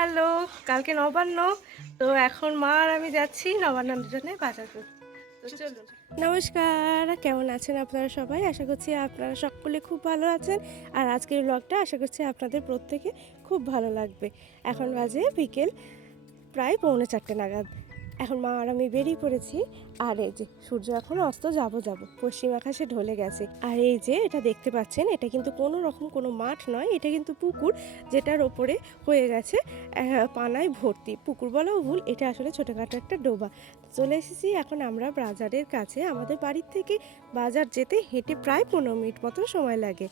Hello, কালকে নবান্ন। তো এখন মা আর আমি যাচ্ছি নবান্নর জন্য বাজার করতে। নমস্কার, কেমন আছেন আপনারা সবাই? আশা করছি আপনারা সকলে খুব ভালো আছেন। আর আজকের ব্লগটা আশা করছি আপনাদের প্রত্যেকে খুব ভালো লাগবে। এখন বাজে বিকেল প্রায় পৌনে চারটে নাগাদ। এখন মা আর আমি বেরিয়ে পড়েছি। আর এই যে, সূর্য এখন অস্ত, যাব যাব। পশ্চিম আকাশে ঢলে গেছে। আর এই যে, এটা দেখতে পাচ্ছেন, এটা কিন্তু কোনো রকম কোনো মাঠ নয়, এটা কিন্তু পুকুর যেটার ওপরে হয়ে গেছে পানায় ভর্তি। পুকুর বলাও ভুল, এটা আসলে ছোটোখাটো একটা ডোবা। চলে এসেছি এখন আমরা বাজারের কাছে। আমাদের বাড়ির থেকে বাজার যেতে হেঁটে প্রায় পনেরো মিনিট মতো সময় লাগে।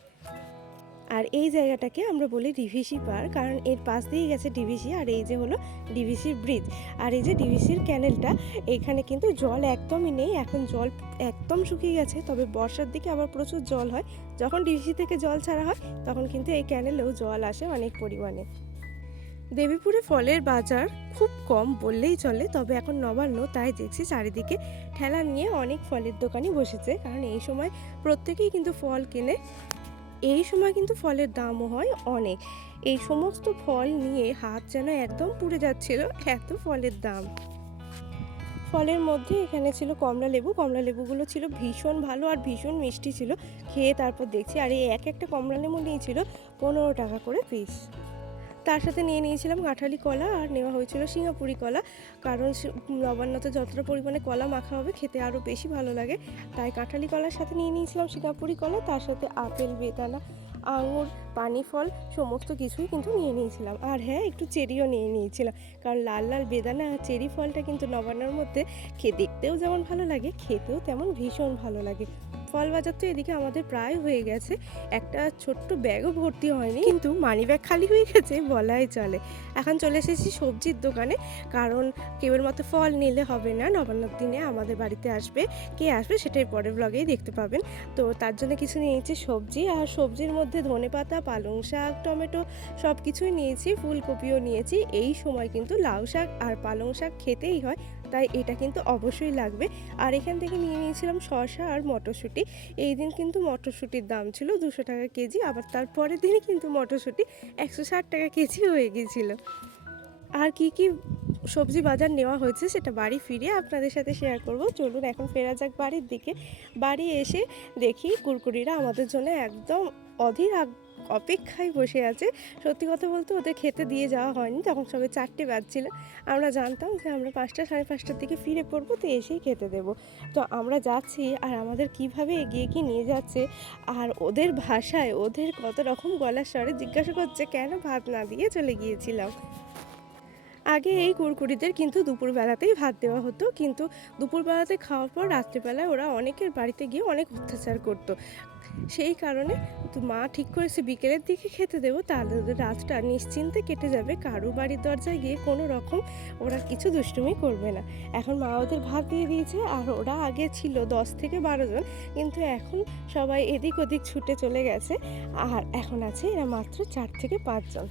আর এই জায়গাটাকে আমরা বলি ডিভিসি পার কারণ এর পাশ দিয়ে গেছে ডিভিসি আর এই যে হলো ডিভিসির ব্রিজ আর এই যে ডিভিসির ক্যানেলটা এখানে কিন্তু জল একদমই নেই, এখন জল একদম শুকিয়ে গেছে, তবে বর্ষার দিকে আবার প্রচুর জল হয়। যখন ডিভিসি থেকে জল ছাড়া হয়, তখন কিন্তু এই ক্যানেলেও জল আসে অনেক পরিমাণে। দেবীপুরে ফলের বাজার খুব কম বললেই চলে, তবে এখন নবান্ন, তাই দেখছি চারিদিকে ঠেলা নিয়ে অনেক ফলের দোকানই বসেছে, কারণ এই সময় প্রত্যেকেই কিন্তু ফল কেনে। এই সময় কিন্তু ফলের দামও হয় অনেক। এই সমস্ত ফল নিয়ে হাত যেন একদম পুড়ে যাচ্ছিল, এত ফলের দাম। ফলের মধ্যে এখানে ছিল কমলা লেবু, কমলা লেবুগুলো ছিল ভীষণ ভালো আর ভীষণ মিষ্টি ছিল। খেয়ে তারপর দেখছি, আর এই এক একটা কমলা লেবু নিয়েছিল পনেরো টাকা করে পিস তার সাথে নিয়ে নিয়েছিলাম কাঁঠালি কলা আর নেওয়া হয়েছিল সিঙ্গাপুরি কলা। কারণ নবান্নতে যতটা পরিমাণে কলা মাখা হবে খেতে আরও বেশি ভালো লাগে। তাই কাঁঠালি কলার সাথে নিয়ে নিয়েছিলাম সিঙ্গাপুরি কলা, তার সাথে আপেল, বেদানা, আঙুর পানি ফল সমস্ত কিছুই কিন্তু নিয়ে নিয়েছিলাম। আর হ্যাঁ একটু চেরিও নিয়ে নিয়েছিলাম। কারণ লাল লাল বেদানা আর চেরি ফলটা কিন্তু নবান্নর মধ্যে খেয়ে দেখতেও যেমন ভালো লাগে, খেতেও তেমন ভীষণ ভালো লাগে। ফল বাজার তো এদিকে আমাদের প্রায় হয়ে গেছে। একটা ছোট্ট ব্যাগও ভর্তি হয়নি। কিন্তু মানি ব্যাগ খালি হয়ে গেছে, বলাই চলে। এখন চলে এসেছি সবজির দোকানে। কারণ কেবলমাত্র ফল নিলে হবে না, নবান্নর দিনে আমাদের বাড়িতে আসবে। কে আসবে সেটাই পরের ব্লগেই দেখতে পাবেন। তো তার জন্য কিছু নিয়েছি সবজি। আর সবজির মধ্যে ধনে পাতা পালং শাক, টমেটো সব কিছুই নিয়েছি, ফুলকপিও নিয়েছি। এই সময় কিন্তু লাউ শাক আর পালং শাক খেতেই হয়। তাই এটা কিন্তু অবশ্যই লাগবে। আর এখান থেকে নিয়ে নিয়েছিলাম শশা আর মটরশুঁটি। এই দিন কিন্তু মটরশুঁটির দাম ছিল দুশো টাকা কেজি, আবার তার পরের দিনই কিন্তু মটরশুঁটি একশো ষাট টাকা কেজি হয়ে গিয়েছিল। আর কি কি সবজি বাজার নেওয়া হয়েছে সেটা বাড়ি ফিরে আপনাদের সাথে শেয়ার করব। চলুন এখন ফেরা যাক বাড়ির দিকে। বাড়ি এসে দেখি কুরকুরিরা আমাদের জন্য একদম অধীর অপেক্ষায় বসে আছে। সত্যি কথা বলতে ওদের খেতে দিয়ে যাওয়া হয়নি, তখন সবে চারটে বাজছিল। আমরা জানতাম যে আমরা পাঁচটা, সাড়ে পাঁচটার দিকে ফিরে পড়ব, তো এসেই খেতে দেবো। তো আমরা যাচ্ছি আর আমাদের কীভাবে এগিয়ে কি নিয়ে যাচ্ছে, আর ওদের ভাষায়, ওদের কত রকম গলার স্বরে জিজ্ঞাসা করছে, কেন ভাত না দিয়ে চলে গিয়েছিলাম? আগে এই কুরকুরিদের কিন্তু দুপুরবেলাতেই ভাত দেওয়া হতো, কিন্তু দুপুরবেলাতে খাওয়ার পর রাত্রিবেলায় ওরা অনেকের বাড়িতে গিয়ে অনেক অত্যাচার করতো। সেই কারণে মা ঠিক করেছে বিকেলের দিকে খেতে দেবো, তাহলে ওদের রাতটা নিশ্চিন্তে কেটে যাবে, কারও বাড়ির দরজায় গিয়ে কোনো রকম ওরা কিছু দুষ্টুমি করবে না। এখন মা ওদের ভাত দিয়ে দিয়েছে, আর ওরা আগে ছিল দশ থেকে বারো জন, কিন্তু এখন সবাই এদিক ওদিক ছুটে চলে গেছে, আর এখন আছে এরা মাত্র চার থেকে পাঁচজন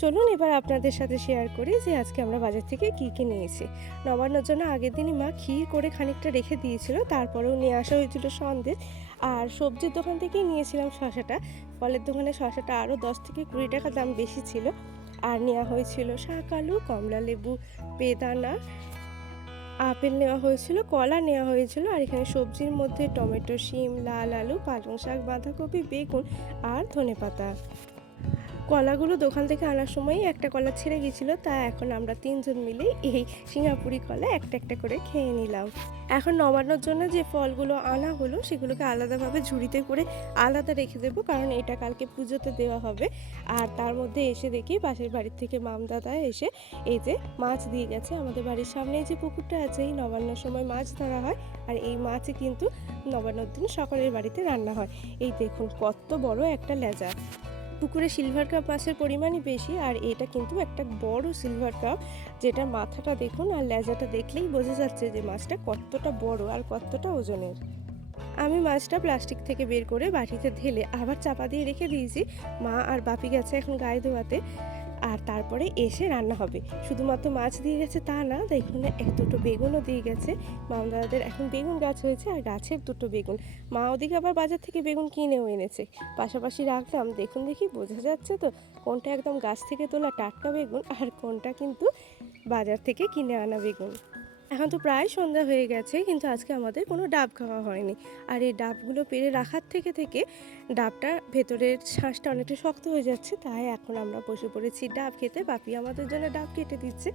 চলুন এবার আপনাদের সাথে শেয়ার করি যে আজকে আমরা বাজার থেকে কী কী নিয়েছি। নবান্নর জন্য আগের দিনই মা ক্ষীর করে খানিকটা রেখে দিয়েছিল, তারপরেও নিয়ে আসা হয়েছিল সন্দেশ। আর সবজির দোকান থেকেই নিয়েছিলাম শশাটা ফলের দোকানে শশাটা আরও দশ থেকে কুড়ি টাকা দাম বেশি ছিল। আর নেওয়া হয়েছিল শাক, আলু, কমলা লেবু, বেদানা। আপেল নেওয়া হয়েছিল, কলা নেওয়া হয়েছিল, আর এখানে সবজির মধ্যে টমেটো, শিম, লাল আলু, পালং শাক, বাঁধাকপি, বেগুন আর ধনেপাতা। কলাগুলো দোকান থেকে আনার সময় একটা কলা ছেড়ে গেছিল তা এখন আমরা তিনজন মিলে এই সিঙ্গাপুরি কলা একটা একটা করে খেয়ে নিলাম। এখন নবান্নর জন্য যে ফলগুলো আনা হলো, সেগুলোকে আলাদাভাবে ঝুড়িতে করে আলাদা রেখে দেবো, কারণ এটা কালকে পুজোতে দেওয়া হবে। আর তার মধ্যে এসে দেখি পাশের বাড়ির থেকে মামদাদা এসে এই যে মাছ দিয়ে গেছে। আমাদের বাড়ির সামনে যে পুকুরটা আছে, এই নবান্নর সময় মাছ ধরা হয়, আর এই মাছই কিন্তু নবান্নর দিন সকলের বাড়িতে রান্না হয়। এই দেখুন কত বড় একটা লেজা। পুকুরে সিলভার কাপ মাছের পরিমাণই বেশি আর এটা কিন্তু একটা বড় সিলভার কাপ যেটা মাথাটা দেখুন আর লেজাটা দেখলেই বোঝা যাচ্ছে যে মাছটা কতটা বড় আর কতটা ওজনের। আমি মাছটা প্লাস্টিক থেকে বের করে বাটিতে ঢেলে আবার চাপা দিয়ে রেখে দিয়েছি। মা আর বাপি গেছে এখন গায়ে ধোয়াতে। আর তারপরে এসে রান্না হবে। শুধুমাত্র মাছ দিয়ে গেছে তা না তাই এখানে এক দুটো বেগুনও দিয়ে গেছে। মামদাদের এখন বেগুন গাছ হয়েছে আর গাছের দুটো বেগুন। মা ওদিকে আবার বাজার থেকে বেগুন কিনেও এনেছে। পাশাপাশি রাখলাম, দেখুন দেখি, বোঝা যাচ্ছে তো কোনটা একদম গাছ থেকে তোলা টাটকা বেগুন আর কোনটা কিন্তু বাজার থেকে কিনে আনা বেগুন। এখন তো প্রায় সন্ধ্যা হয়ে গেছে, কিন্তু আজকে আমাদের কোনো ডাব খাওয়া হয়নি। আর এই ডাবগুলো পেরে রাখার থেকে থেকে ডাবটা ভেতরের শ্বাসটা অনেকটা শক্ত হয়ে যাচ্ছে, তাই এখন আমরা বসে পড়েছি ডাব খেতে। বাপি আমাদের জন্য ডাব কেটে দিচ্ছে।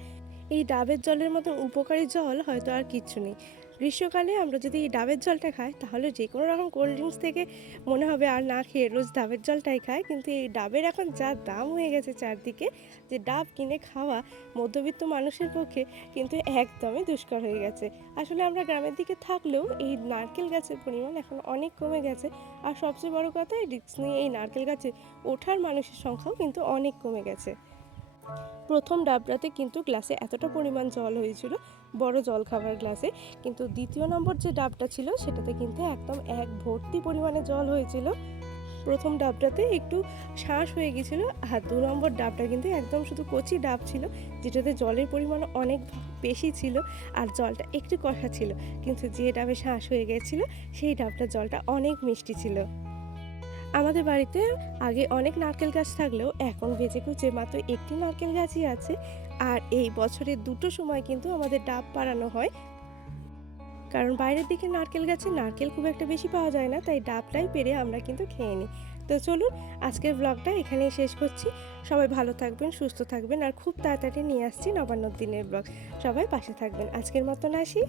এই ডাবের জলের মতো উপকারী জল হয়তো আর কিচ্ছু নেই। গ্রীষ্মকালে আমরা যদি এই ডাবের জলটা খাই, তাহলে যে কোনো রকম কোল্ড ড্রিঙ্কস থেকে মনে হবে আর না খেয়ে রোজ ডাবের জলটাই খাই। কিন্তু এই ডাবের এখন যা দাম হয়ে গেছে চারদিকে, যে ডাব কিনে খাওয়া মধ্যবিত্ত মানুষের পক্ষে কিন্তু একদমই দুষ্কর হয়ে গেছে। আসলে আমরা গ্রামের দিকে থাকলেও এই নারকেল গাছের পরিমাণ এখন অনেক কমে গেছে। আর সবচেয়ে বড় কথা রিক্স নিয়ে এই নারকেল গাছে ওঠার মানুষের সংখ্যাও কিন্তু অনেক কমে গেছে। প্রথম ডাবটাতে কিন্তু গ্লাসে এতটা পরিমাণ জল হয়েছিল, বড় জল খাবার গ্লাসে। কিন্তু দ্বিতীয় নম্বর যে ডাবটা ছিল, সেটাতে কিন্তু একদম এক ভর্তি পরিমাণে জল হয়েছিল। প্রথম ডাবটাতে একটু শ্বাস হয়ে গেছিল, আর দু নম্বর ডাবটা কিন্তু একদম শুধু কচি ডাব ছিল, যেটাতে জলের পরিমাণ অনেক বেশি ছিল, আর জলটা একটু কষা ছিল। কিন্তু যে ডাবে শ্বাস হয়ে গেছিল, সেই ডাবটা জলটা অনেক মিষ্টি ছিল। আমাদের বাড়িতে আগে অনেক নারকেল গাছ থাকলেও এখন বেঁচে কুচে মাত্র একটি নারকেল গাছই আছে। আর এই বছরের দুটো সময় কিন্তু আমাদের ডাব পাড়ানো হয়। কারণ বাইরের দিকে নারকেল গাছে নারকেল খুব একটা বেশি পাওয়া যায় না, তাই ডাবটাই পেরে আমরা কিন্তু খেয়ে নিই। তো চলুন, আজকের ব্লগটা এখানেই শেষ করছি। সবাই ভালো থাকবেন, সুস্থ থাকবেন, আর খুব তাড়াতাড়ি নিয়ে আসছি নবান্ন দিনের ব্লগ সবাই পাশে থাকবেন। আজকের মতন আসি।